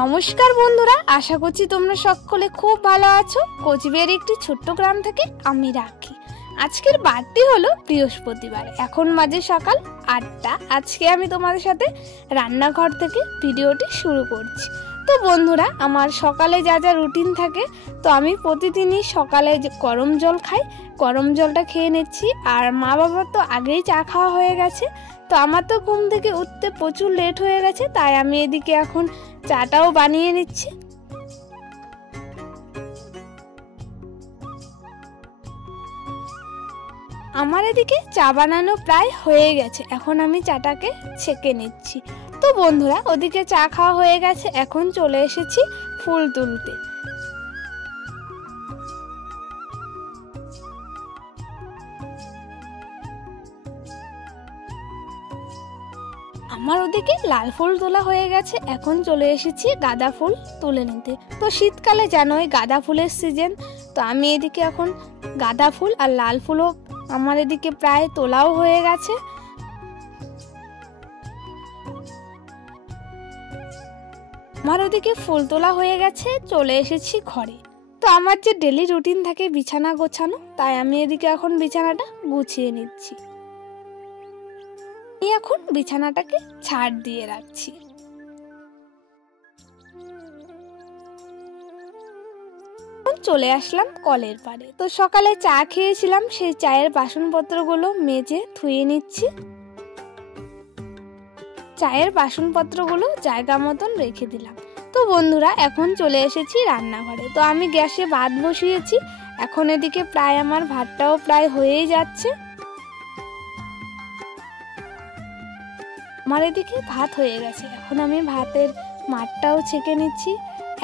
নমস্কার বন্ধুরা, আশা করছি তোমরা সকলে খুব ভালো আছো। কোচবিহার একটি ছোট্ট গ্রাম থেকে আমি রাখি। আজকের বারটি হলো বৃহস্পতিবার, এখন বাজে সকাল 8টা। আজকে আমি তোমাদের সাথে রান্নাঘর থেকে ভিডিওটি শুরু করছি। তো বন্ধুরা, আমার সকালে যা যা রুটিন থাকে, তো আমি প্রতিদিনই সকালে গরম জল খাই, গরম জলটা খেয়ে নিচ্ছি। আর মা বাবার তো আগেই চা খাওয়া হয়ে গেছে, তো আমার তো ঘুম থেকে উঠতে প্রচুর লেট হয়ে গেছে, তাই আমি এদিকে এখন চাটাও বানিয়ে নিচ্ছি। আমার এদিকে চা বানানো প্রায় হয়ে গেছে, এখন আমি চাটাকে ছেঁকে নিচ্ছি। তো বন্ধুরা, ওদিকে চা খাওয়া হয়ে গেছে, এখন চলে এসেছি ফুল তুলতে। আমার ওদিকে লাল ফুল তোলা হয়ে গেছে, এখন চলে এসেছি গাঁদা ফুল তুলে নিতে। তো শীতকালে জানোই গাঁদা ফুলের সিজন, তো আমি এদিকে এখন গাঁদা ফুল আর লাল ফুলও আমার এদিকে প্রায় তোলাও হয়ে গেছে। আমার ওদিকে ফুল তোলা হয়ে গেছে, চলে এসেছি ঘরে। তো আমার যে ডেলি রুটিন থাকে বিছানা গোছানো, তাই আমি এদিকে এখন বিছানাটা গুছিয়ে নিচ্ছি। এখন বিছানাটাকে ছাড় দিয়ে রাখছি। চলে আসলাম কলের পাড়ে। তো সকালে চা খেয়েছিলাম, সেই চায়ের বাসনপত্রগুলো মেজে ধুয়ে নিচ্ছি। চায়ের বাসনপত্রগুলো জায়গা মতন রেখে দিলাম। তো বন্ধুরা, এখন চলে এসেছি রান্নাঘরে। তো আমি গ্যাসে ভাত বসিয়েছি, এখন এদিকে প্রায় আমার ভাতটাও প্রায় হয়েই যাচ্ছে। আমার এদিকে ভাত হয়ে গেছে, এখন আমি ভাতের মাঠটাও ছেঁকে নিচ্ছি।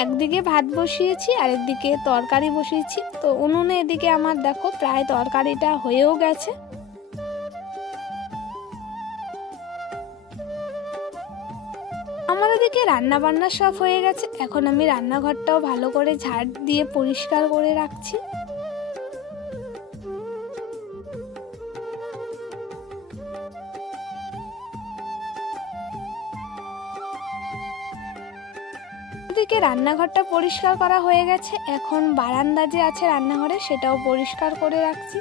একদিকে ভাত বসিয়েছি আর একদিকে তরকারি বসিয়েছি। তো উনুনে এদিকে আমার দেখো প্রায় তরকারিটা হয়েও গেছে। আমার ওদিকে রান্না বান্না সব হয়ে গেছে, এখন আমি রান্নাঘরটাও ভালো করে ঝাড় দিয়ে পরিষ্কার করে রাখছি। এদিকে রান্নাঘরটা পরিষ্কার করা হয়ে গেছে, এখন বারান্দা যে আছে রান্নাঘরে সেটাও পরিষ্কার করে রাখছি।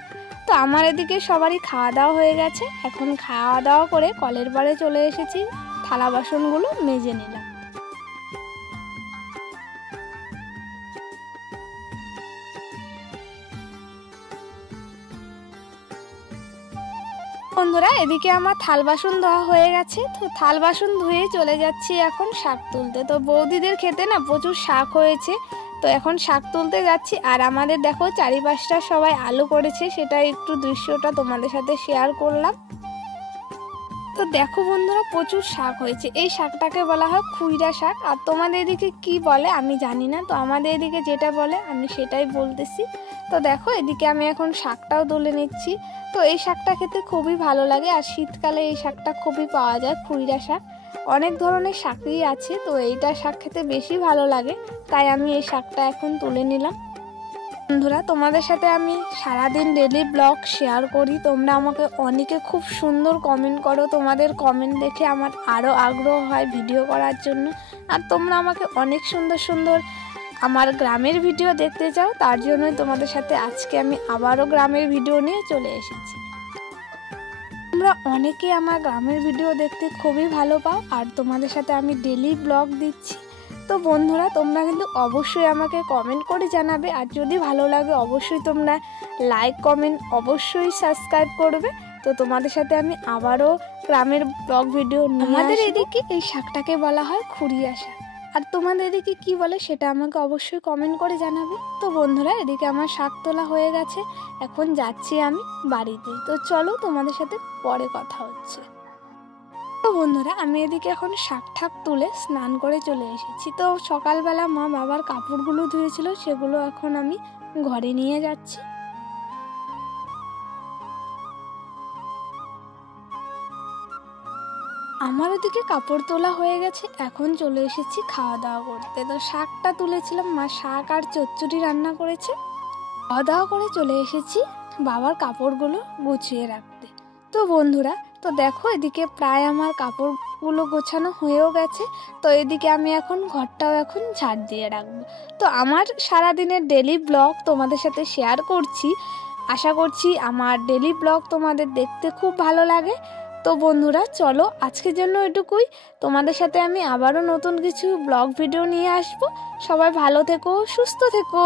তো আমার এদিকে সবারই খাওয়া দাওয়া হয়ে গেছে, এখন খাওয়া দাওয়া করে কলের পাড়ে চলে এসেছি, থালা বাসনগুলো মেজে নিলাম। বন্ধুরা, এদিকে আমার থাল বাসন ধোয়া হয়ে গেছে। তো থাল বাসন ধুয়ে চলে যাচ্ছি এখন শাক তুলতে। তো বৌদিদের খেতে না প্রচুর শাক হয়েছে, তো এখন শাক তুলতে যাচ্ছি। আর আমাদের দেখো চারিপাশটা সবাই আলু করেছে, সেটা একটু দৃশ্যটা তোমাদের সাথে শেয়ার করলাম। তো দেখো বন্ধুরা, প্রচুর শাক হয়েছে। এই শাকটাকে বলা হয় খুইরা শাক, আর তোমাদের এদিকে কি বলে আমি জানি না। তো আমাদের এদিকে যেটা বলে আমি সেটাই বলতেছি। তো দেখো এদিকে আমি এখন শাকটাও তুলে নিচ্ছি। তো এই শাকটা খেতে খুবই ভালো লাগে, আর শীতকালে এই শাকটা খুবই পাওয়া যায়, খুইরা শাক। অনেক ধরনের শাকই আছে, তো এইটা শাক খেতে বেশি ভালো লাগে, তাই আমি এই শাকটা এখন তুলে নিলাম। বন্ধুরা, তোমাদের সাথে আমি সারাদিন ডেলি ব্লগ শেয়ার করি, তোমরা আমাকে অনেকে খুব সুন্দর কমেন্ট করো, তোমাদের কমেন্ট দেখে আমার আরও আগ্রহ হয় ভিডিও করার জন্য। আর তোমরা আমাকে অনেক সুন্দর সুন্দর আমার গ্রামের ভিডিও দেখতে চাও, তার জন্যই তোমাদের সাথে আজকে আমি আবারও গ্রামের ভিডিও নিয়ে চলে এসেছি। তোমরা অনেকে আমার গ্রামের ভিডিও দেখতে খুবই ভালো পাও, আর তোমাদের সাথে আমি ডেলি ব্লগ দিচ্ছি। তো বন্ধুরা, তোমরা কিন্তু অবশ্যই আমাকে কমেন্ট করে জানাবে, আর যদি ভালো লাগে অবশ্যই তোমরা লাইক কমেন্ট অবশ্যই সাবস্ক্রাইব করবে। তো তোমাদের সাথে আমি আবারও গ্রামের ব্লগ ভিডিও নিয়ে আসব। আমাদের এদিকে এই শাকটাকে বলা হয় খুরিয়া শাক, আর তোমাদের এদিকে কি বলে সেটা আমাকে অবশ্যই কমেন্ট করে জানাবে। তো বন্ধুরা, এদিকে আমার শাক তোলা হয়ে গেছে, এখন যাচ্ছি আমি বাড়িতে। তো চলো, তোমাদের সাথে পরে কথা হচ্ছে। তো বন্ধুরা, আমি এদিকে এখন শাক ঠাক তুলে স্নান করে চলে এসেছি। তো সকালবেলা মা বাবার কাপড়গুলো ধুয়েছিল, সেগুলো এখন আমি ঘরে নিয়ে যাচ্ছি। আমার ওদিকে কাপড় তোলা হয়ে গেছে, এখন চলে এসেছি খাওয়া দাওয়া করতে। তো শাকটা তুলেছিলাম, মা শাক আর চচ্চড়ি রান্না করেছে। খাওয়া দাওয়া করে চলে এসেছি বাবার কাপড়গুলো গুছিয়ে রাখতে। তো বন্ধুরা, তো দেখো এদিকে প্রায় আমার কাপড়গুলো গোছানো হয়েও গেছে। তো এদিকে আমি এখন ঘরটাও এখন ঝাড় দিয়ে রাখবো। তো আমার সারাদিনের ডেলি ব্লগ তোমাদের সাথে শেয়ার করছি। আশা করছি আমার ডেলি ব্লগ তোমাদের দেখতে খুব ভালো লাগে। তো বন্ধুরা চলো আজকের জন্য এটুকুই। তোমাদের সাথে আমি আবারও নতুন কিছু ব্লগ ভিডিও নিয়ে আসবো। সবাই ভালো থেকো, সুস্থ থেকো।